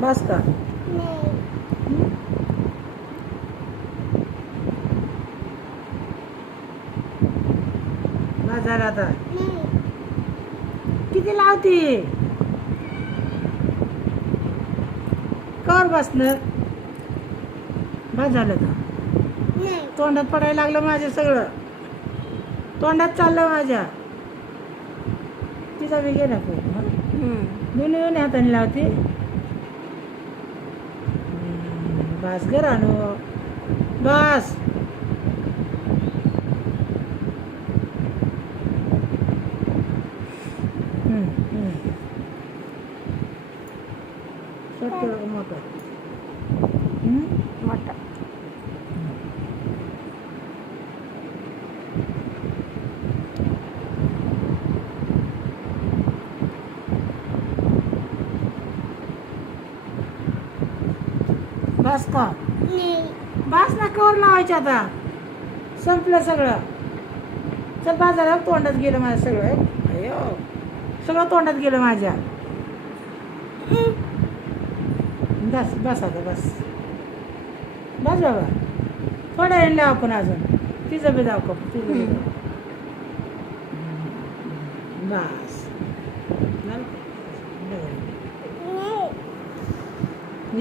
बस का बस झालं आता किती लावती कर बसलं बस झालं का तोंडात पडायला लागलं माझं सगळं तोंडात चाललं माझ्या तिचा बी गेला दोन्ही हाताने लावते बस घर आणू बस मोठं मोठा बस का बस ना कवर लावायचे आता संपलं सगळं चल बाजारात तोंडात गेलं माझं सगळं अयो सगळं तोंडात गेलं माझ्या बस बस आता बस बस बाबा थोड्या वेळ लाव आपण अजून तिचं बी जाऊ का तिचं बी जाऊ बस झालं?